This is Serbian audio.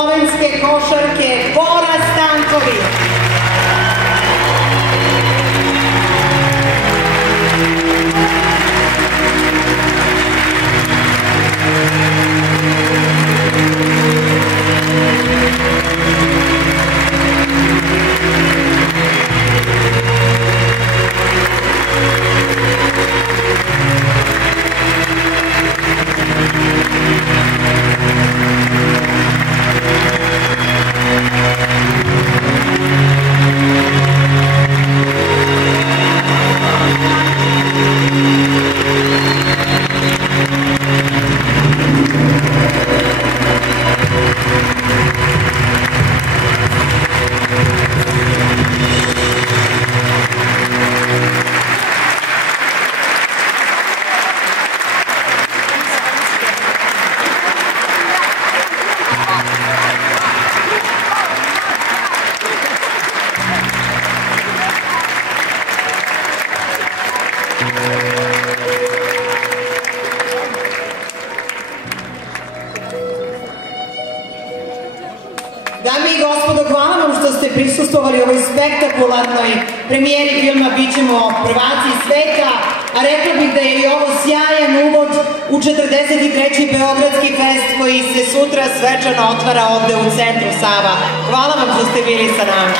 slovenske košarke Bora Stanković. Dame i gospodo, hvala vam što ste prisustvovali ovoj spektakularnoj premijeri filma Bićemo prvaci sveta, a rekla bih da je i ovo sjajan uvod u 43. Beogradski fest koji se sutra svečano otvara ovde u centru Sava. Hvala vam što ste bili sa nama.